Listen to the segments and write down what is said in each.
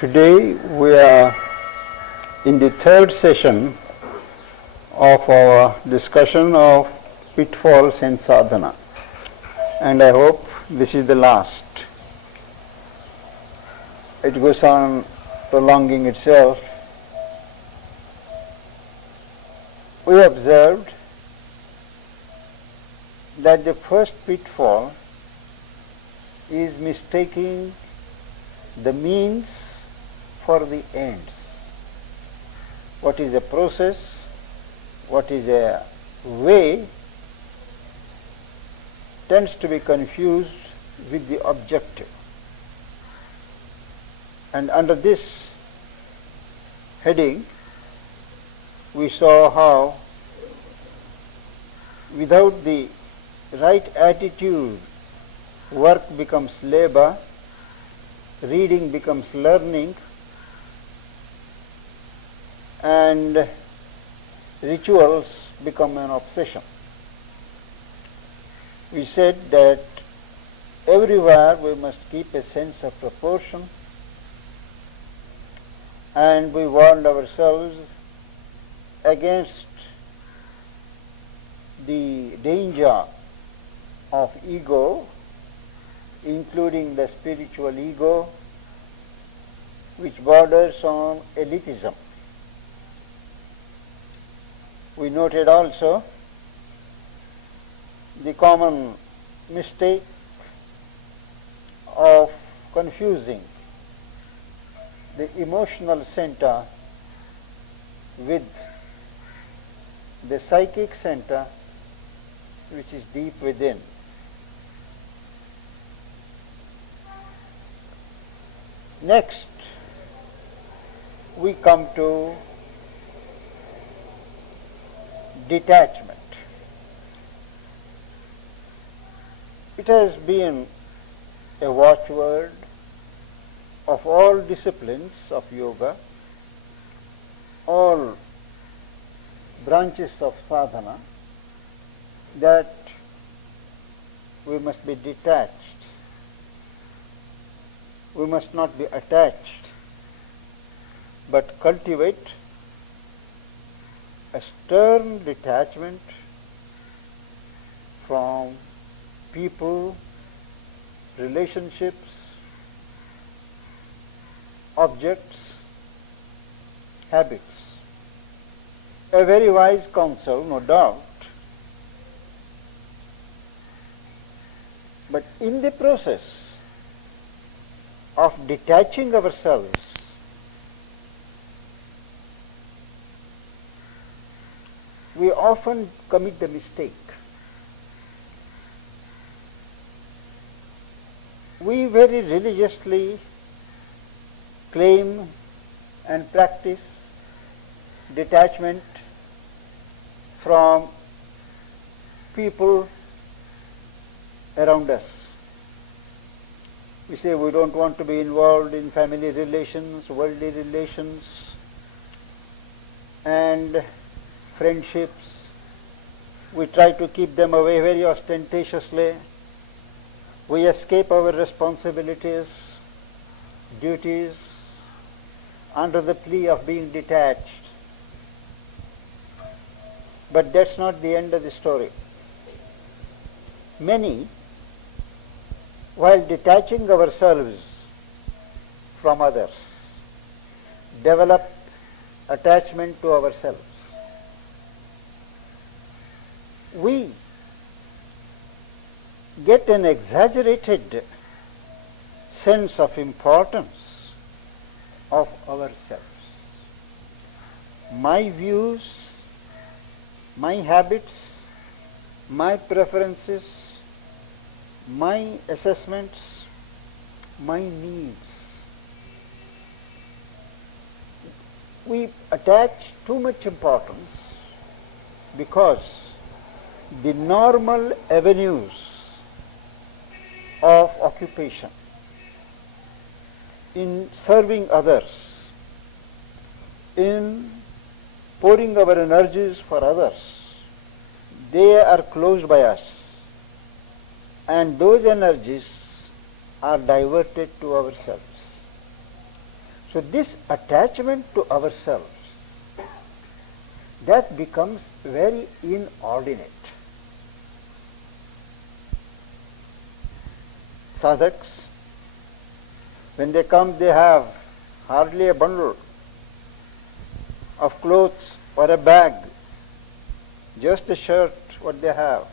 Today we are in the third session of our discussion of pitfalls in sadhana, and I hope this is the last. It goes on prolonging itself. We observed that the first pitfall is mistaking the means for the ends. What is a process, what is a way, tends to be confused with the objective. And under this heading, we saw how without the right attitude, work becomes labor, reading becomes learning, and rituals become an obsession. We said that everywhere we must keep a sense of proportion, and we warned ourselves against the danger of ego, including the spiritual ego, which borders on elitism. We noted also the common mistake of confusing the emotional center with the psychic center, which is deep within. Next, we come to detachment. It has been a watchword of all disciplines of yoga, all branches of sadhana, that we must be detached. We must not be attached, but cultivate a stern detachment from people, relationships, objects, habits. A very wise counsel, no doubt, but in the process of detaching ourselves, we often commit the mistake. We very religiously claim and practice detachment from people around us. We say we don't want to be involved in family relations, worldly relations, and friendships. We try to keep them away very ostentatiously. We escape our responsibilities, duties, under the plea of being detached. But that's not the end of the story. Many, while detaching ourselves from others, develop attachment to ourselves. We get an exaggerated sense of importance of ourselves. My views, my habits, my preferences, my assessments, my needs. We attach too much importance because the normal avenues of occupation in serving others, in pouring our energies for others, they are closed by us, and those energies are diverted to ourselves. So this attachment to ourselves, that becomes very inordinate. Sadhaks, when they come, they have hardly a bundle of clothes or a bag, just a shirt, what they have.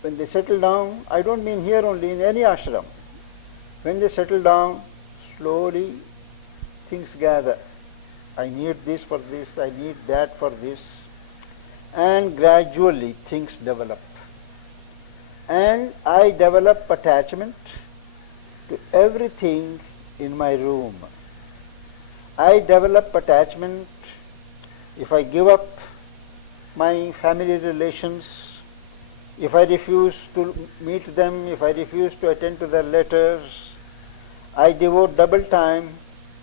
When they settle down, I don't mean here only, in any ashram, when they settle down, slowly things gather. I need this for this, I need that for this, and gradually things develop. And I develop attachment to everything in my room. I develop attachment if I give up my family relations, if I refuse to meet them, if I refuse to attend to their letters. I devote double time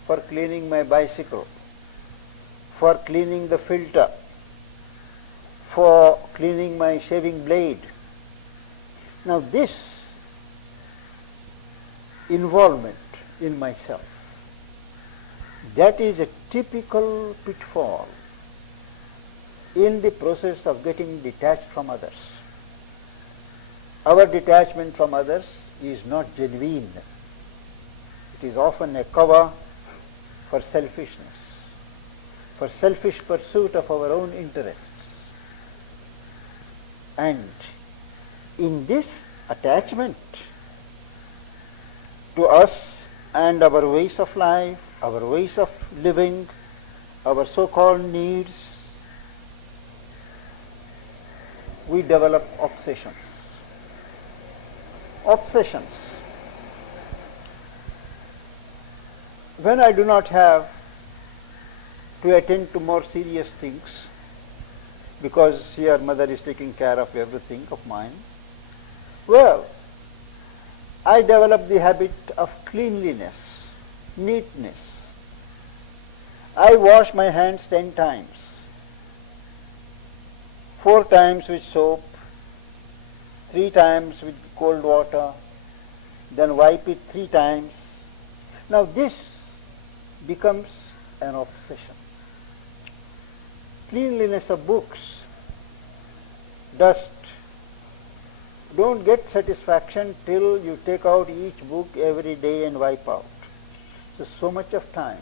for cleaning my bicycle, for cleaning the filter, for cleaning my shaving blade. Now this involvement in myself, that is a typical pitfall in the process of getting detached from others. Our detachment from others is not genuine. It is often a cover for selfishness, for selfish pursuit of our own interests. And in this attachment to us and our ways of life, our ways of living, our so-called needs, we develop obsessions. Obsessions. When I do not have to attend to more serious things, because here mother is taking care of everything of mine, well, I develop the habit of cleanliness, neatness. I wash my hands 10 times, 4 times with soap, 3 times with cold water, then wipe it 3 times. Now this becomes an obsession. Cleanliness of books, dust. Don't get satisfaction till you take out each book every day and wipe out. So much of time,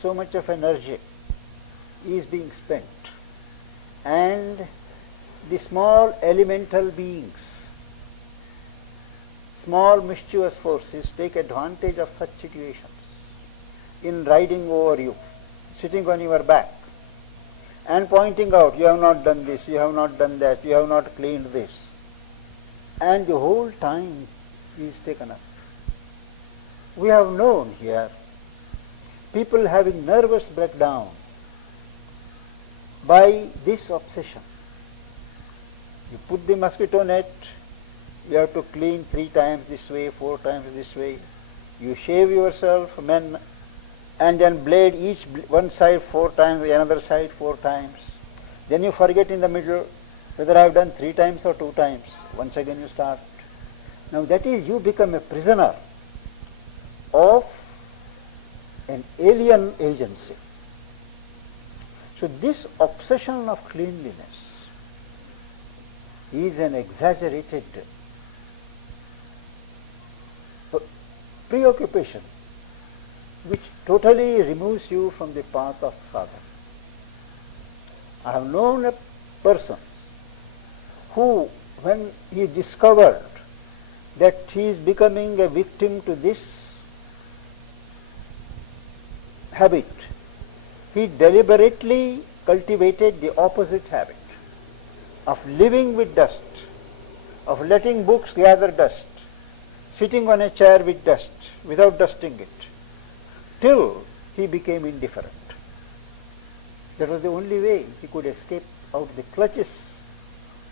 so much of energy is being spent. And the small elemental beings, small mischievous forces take advantage of such situations in riding over you, sitting on your back and pointing out, you have not done this, you have not done that, you have not cleaned this. And the whole time is taken up. We have known here people having nervous breakdown by this obsession. You put the mosquito net, you have to clean 3 times this way, 4 times this way. You shave yourself, men, and then blade each one side 4 times, the another side 4 times. Then you forget in the middle whether I have done 3 times or 2 times. Once again you start. Now that is, you become a prisoner of an alien agency. So this obsession of cleanliness is an exaggerated preoccupation which totally removes you from the path of sadhana. I have known a person who, when he discovered that he is becoming a victim to this habit, he deliberately cultivated the opposite habit of living with dust, of letting books gather dust, sitting on a chair with dust without dusting it, till he became indifferent. That was the only way he could escape out the clutches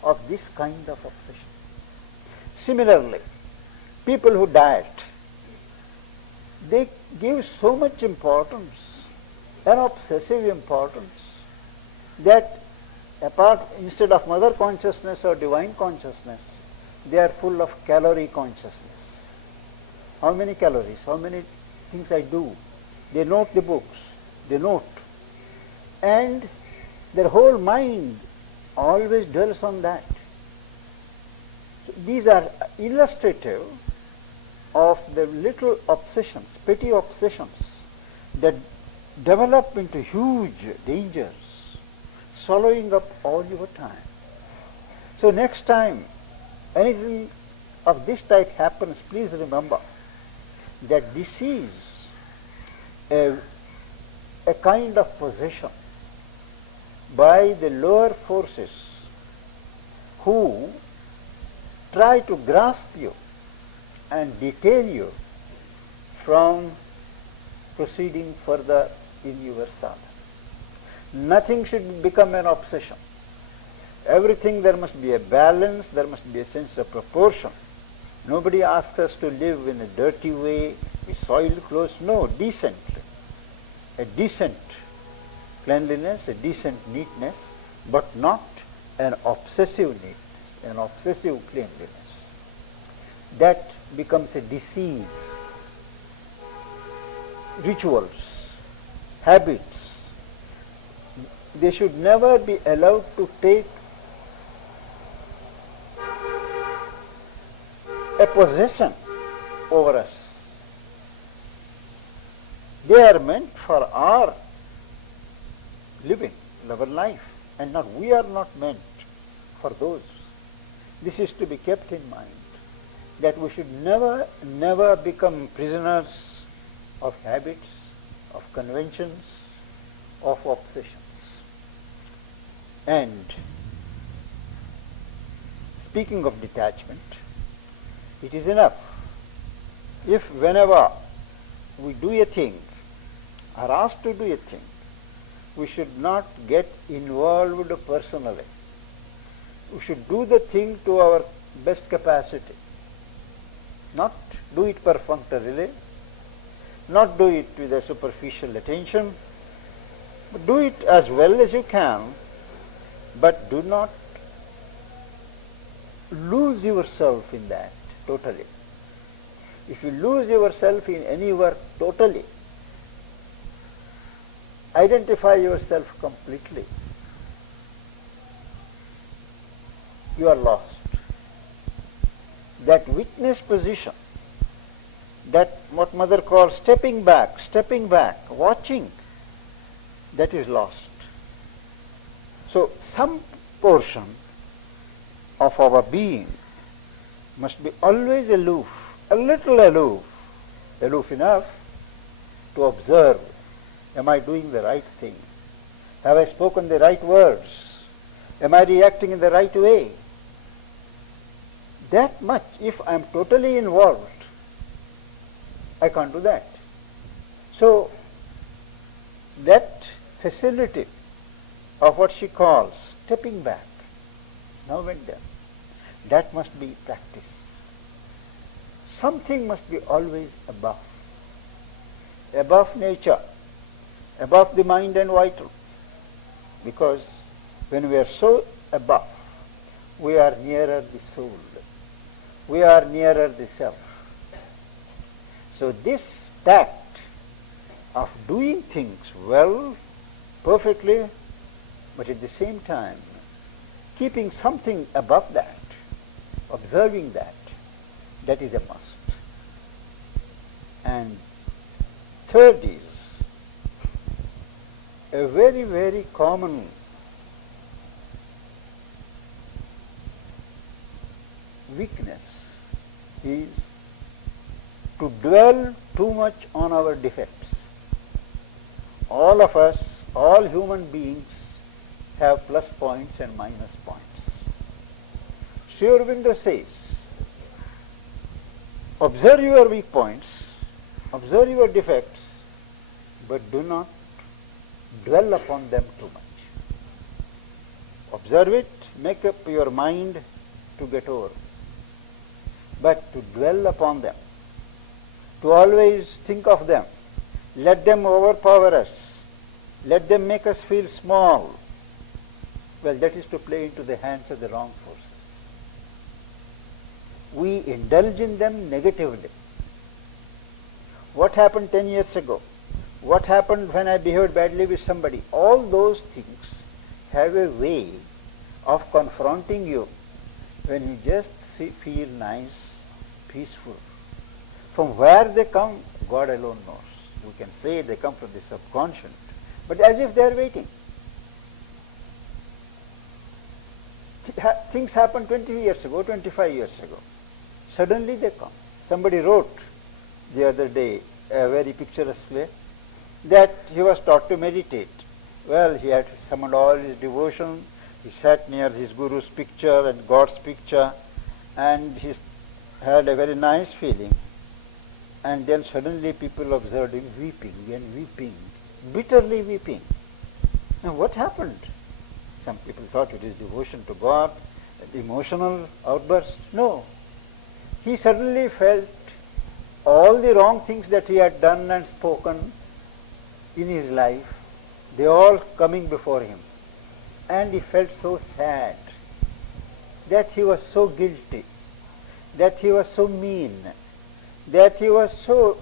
of this kind of obsession. Similarly, people who diet, they give so much importance, an obsessive importance, that instead of mother consciousness or divine consciousness, they are full of calorie consciousness. how many calories, how many things I do. They note the books, they note. And their whole mind always dwells on that. So these are illustrative of the little obsessions, petty obsessions that develop into huge dangers, swallowing up all your time. So next time anything of this type happens, please remember that this is a kind of possession by the lower forces who try to grasp you and detain you from proceeding further in your sadhana. Nothing should become an obsession. Everything, there must be a balance, there must be a sense of proportion. Nobody asks us to live in a dirty way, with soiled clothes. No, decently. A decent cleanliness, a decent neatness, but not an obsessive neatness, an obsessive cleanliness. That becomes a disease. Rituals, habits, they should never be allowed to take a possession over us. They are meant for our living, our life, and not we are not meant for those. This is to be kept in mind, that we should never become prisoners of habits, of conventions, of obsessions. And speaking of detachment, it is enough if whenever we do a thing, are asked to do a thing, we should not get involved personally. We should do the thing to our best capacity, not do it perfunctorily, not do it with a superficial attention, but do it as well as you can, but do not lose yourself in that totally. If you lose yourself in any work totally, identify yourself completely, you are lost. That witness position, that what mother calls stepping back, watching, that is lost. So some portion of our being must be always aloof, a little aloof enough to observe, am I doing the right thing? Have I spoken the right words? Am I reacting in the right way? That much, if I am totally involved, I can't do that. So that facility of what she calls stepping back, now and then, that must be practiced. Something must be always above nature, above the mind and vital, because when we are so above, we are nearer the soul, we are nearer the self. So this tact of doing things well, perfectly, but at the same time keeping something above that, observing that, that is a must. And third is a very, very common weakness is to dwell too much on our defects. All of us, all human beings have plus points and minus points. Sri Aurobindo says, observe your weak points, observe your defects, but do not dwell upon them too much. Observe it, make up your mind to get over. But to dwell upon them, to always think of them, let them overpower us, let them make us feel small, well, that is to play into the hands of the wrong forces. We indulge in them negatively. What happened 10 years ago? What happened when I behaved badly with somebody? All those things have a way of confronting you when you just feel nice, peaceful. From where they come, God alone knows. We can say they come from the subconscious, but as if they are waiting. Things happened 20 years ago, 25 years ago. Suddenly they come. Somebody wrote the other day, very picturesquely, that he was taught to meditate. Well, he had summoned all his devotion. He sat near his guru's picture and God's picture, and he had a very nice feeling. And then suddenly people observed him weeping and weeping, bitterly weeping. Now what happened? Some people thought it is devotion to God, an emotional outburst. No. He suddenly felt all the wrong things that he had done and spoken in his life, they all coming before him. And he felt so sad that he was so guilty, that he was so mean, that he was so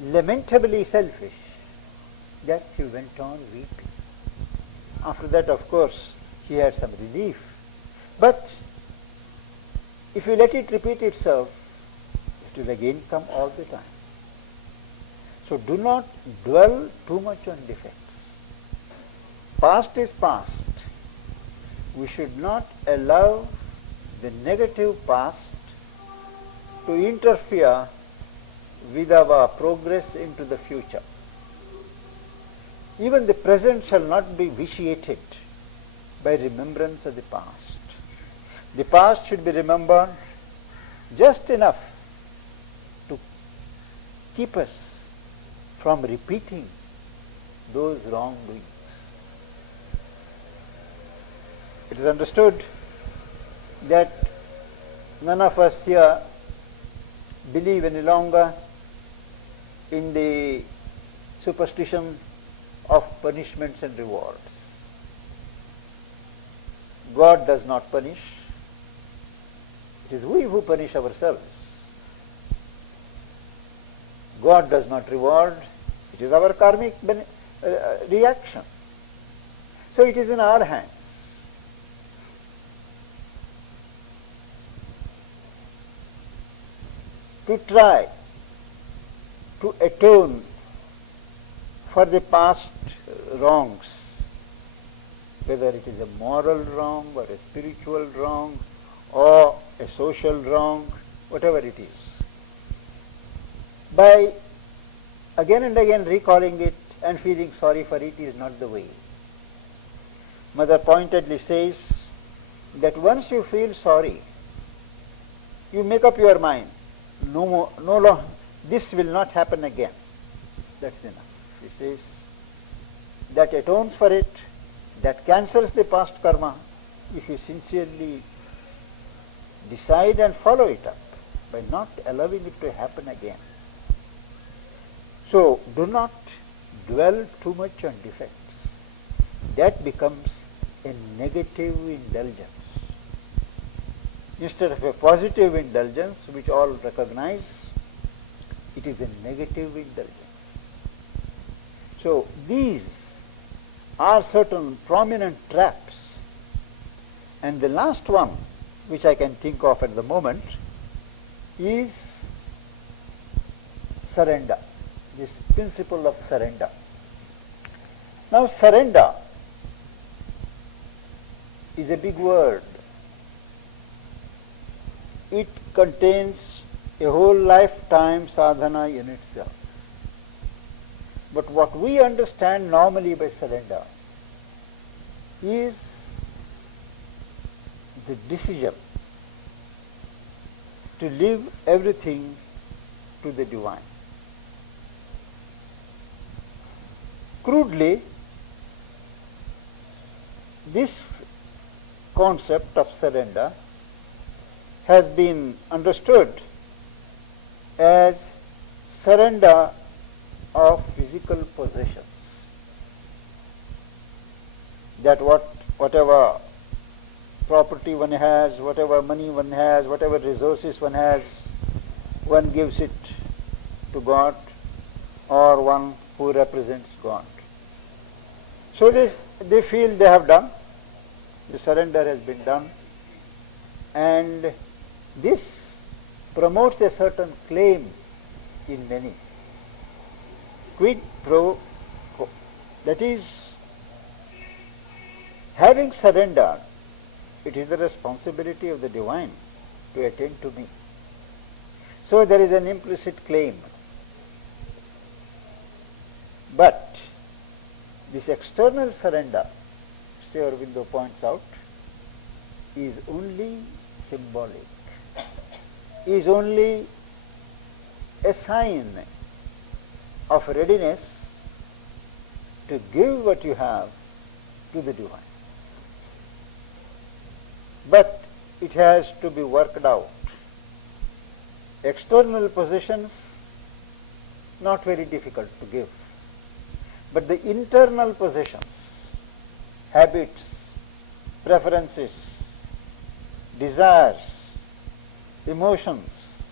lamentably selfish, that he went on weeping. After that, of course, he had some relief. But if you let it repeat itself, it will again come all the time. So do not dwell too much on defects. Past is past. We should not allow the negative past to interfere with our progress into the future. Even the present shall not be vitiated by remembrance of the past. The past should be remembered just enough to keep us from repeating those wrongdoings. It is understood that none of us here believe any longer in the superstition of punishments and rewards. God does not punish. It is we who punish ourselves. God does not reward. It is our karmic reaction. So it is in our hands. To try to atone for the past wrongs, whether it is a moral wrong or a spiritual wrong or a social wrong, whatever it is, by again and again recalling it and feeling sorry for it is not the way. Mother pointedly says that once you feel sorry, you make up your mind, no more, no longer, this will not happen again. That's enough. She says that atones for it, that cancels the past karma if you sincerely decide and follow it up by not allowing it to happen again. So do not dwell too much on defects. That becomes a negative indulgence. Instead of a positive indulgence, which all recognize, it is a negative indulgence. So these are certain prominent traps. And the last one, which I can think of at the moment, is surrender, this principle of surrender. Now surrender is a big word. It contains a whole lifetime sadhana in itself. But what we understand normally by surrender is the decision to leave everything to the divine. Crudely, this concept of surrender has been understood as surrender of physical possessions. That whatever property one has, whatever money one has, whatever resources one has, one gives it to God or one who represents God. So they feel they have done, the surrender has been done, and this promotes a certain claim in many. Quid pro quo. That is, having surrendered, it is the responsibility of the divine to attend to me. So there is an implicit claim. But this external surrender, Sri Aurobindo points out, is only symbolic, is only a sign of readiness to give what you have to the divine. But it has to be worked out. External possessions, not very difficult to give. But the internal possessions, habits, preferences, desires, emotions,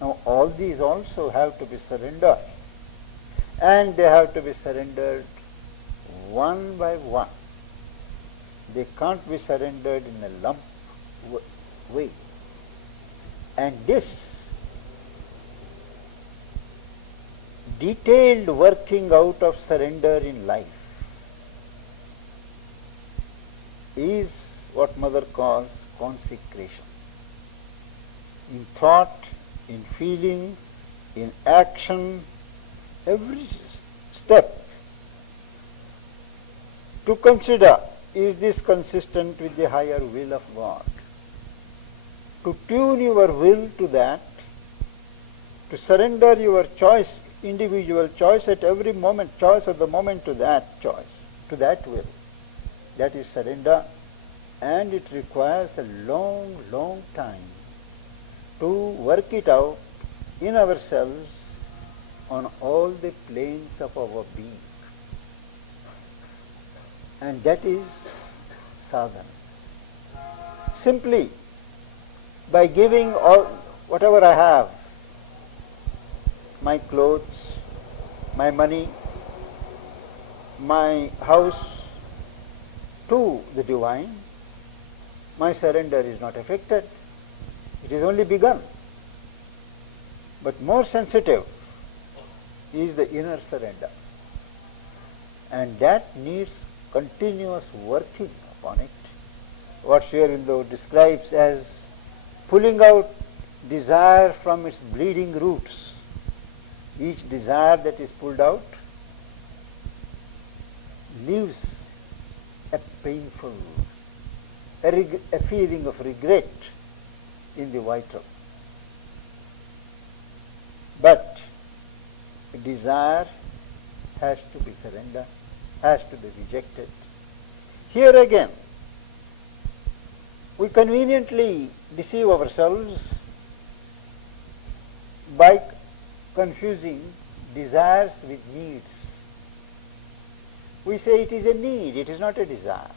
now all these also have to be surrendered. And they have to be surrendered one by one. They can't be surrendered in a lump way. And this detailed working out of surrender in life is what Mother calls consecration. In thought, in feeling, in action, every step to consider, is this consistent with the higher will of God? To tune your will to that, to surrender your choice, individual choice at every moment, choice of the moment to that choice, to that will. That is surrender, and it requires a long, long time to work it out in ourselves on all the planes of our being. And that is sadhana. Simply by giving all whatever I have, my clothes, my money, my house, to the divine, my surrender is not affected. It is only begun. But more sensitive is the inner surrender. And that needs continuous working upon it. What Sri Aurobindo describes as pulling out desire from its bleeding roots. Each desire that is pulled out leaves a painful, a feeling of regret in the vital. But desire has to be surrendered, has to be rejected. Here again, we conveniently deceive ourselves by confusing desires with needs. We say it is a need, it is not a desire.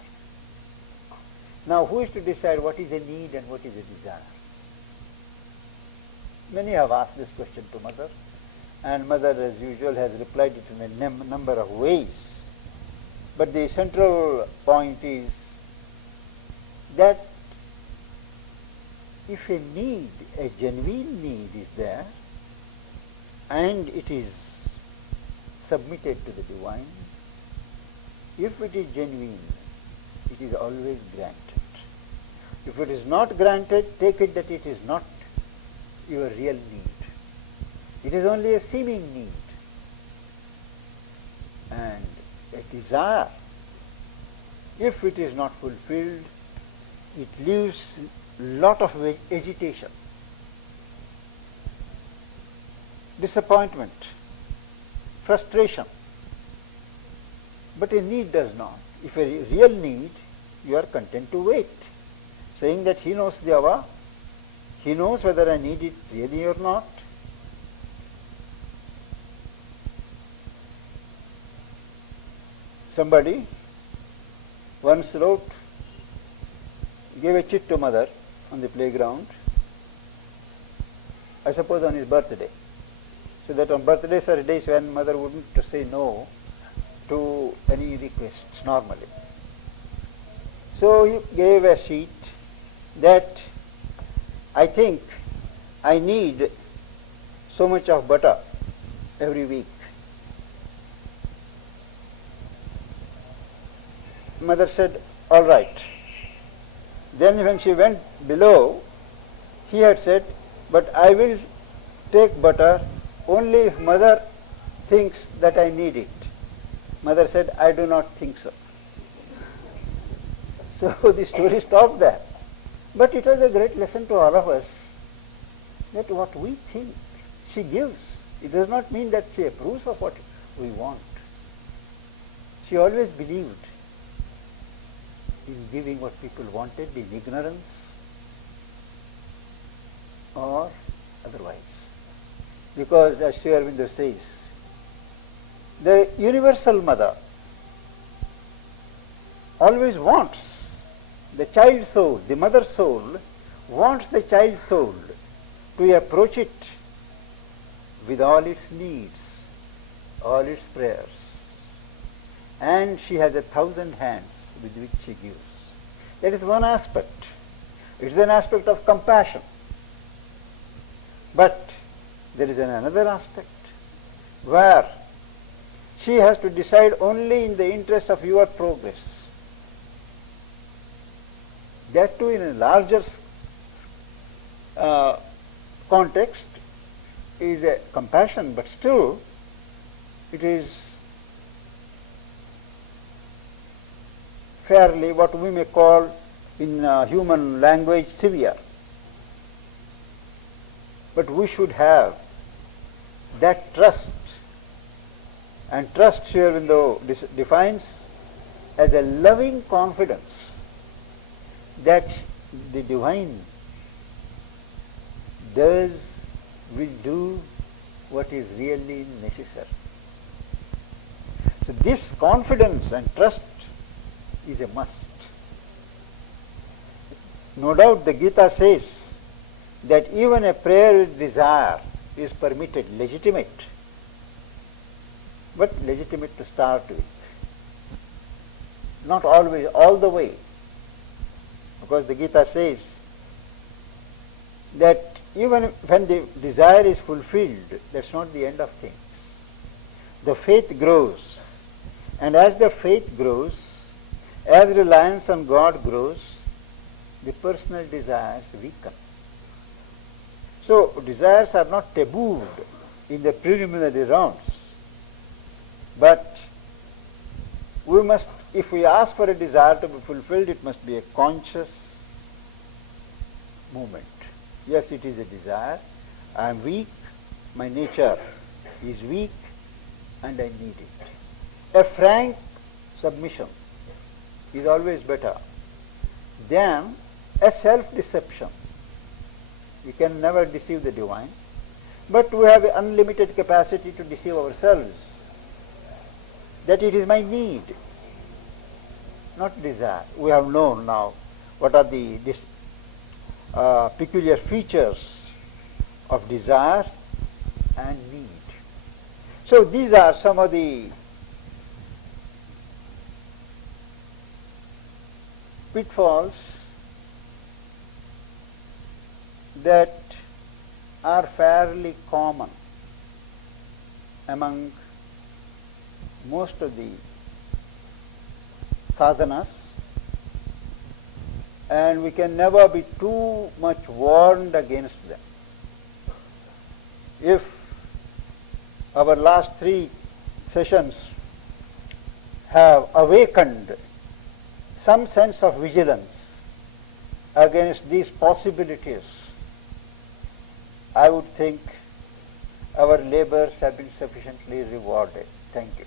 Now, who is to decide what is a need and what is a desire? Many have asked this question to Mother, and Mother, as usual, has replied it in a number of ways. But the central point is that if a need, a genuine need is there, and it is submitted to the divine, if it is genuine, it is always granted. If it is not granted, take it that it is not your real need. It is only a seeming need. And a desire, if it is not fulfilled, it leaves a lot of agitation, disappointment, frustration. But a need does not. If a real need, you are content to wait, saying that he knows the hour, he knows whether I need it really or not. Somebody once gave a chit to Mother on the playground, I suppose on his birthday. So that on birthdays are days when mother wouldn't say no to any requests normally. So he gave a sheet that I think I need so much of butter every week. Mother said, all right. Then when she went below, he had said, but I will take butter only if mother thinks that I need it. Mother said, I do not think so. So the story stopped there. But it was a great lesson to all of us that what we think, she gives. It does not mean that she approves of what we want. She always believed in giving what people wanted in ignorance or otherwise. Because as Sri Aurobindo says, the universal mother always wants the child soul, the mother soul wants the child soul to approach it with all its needs, all its prayers. And she has 1,000 hands with which she gives. That is one aspect. It is an aspect of compassion. But there is another aspect where she has to decide only in the interest of your progress. That too in a larger context is a compassion, but still it is fairly what we may call in human language severe. But we should have that trust, and trust Sri Aurobindo defines as a loving confidence that the divine will do what is really necessary. So this confidence and trust is a must. No doubt the Gita says that even a prayer with desire is permitted, legitimate, but legitimate to start with. Not always, all the way. Because the Gita says that even when the desire is fulfilled, that's not the end of things. The faith grows. And as the faith grows, as reliance on God grows, the personal desires weaken. So desires are not tabooed in the preliminary rounds. But we must, if we ask for a desire to be fulfilled, it must be a conscious movement. Yes, it is a desire. I am weak, my nature is weak, and I need it. A frank submission is always better than a self-deception. We can never deceive the divine, but we have unlimited capacity to deceive ourselves that it is my need, not desire. We have known now what are the peculiar features of desire and need. So these are some of the pitfalls that are fairly common among most of the sadhanas, and we can never be too much warned against them. If our last 3 sessions have awakened some sense of vigilance against these possibilities, I would think our labors have been sufficiently rewarded. Thank you.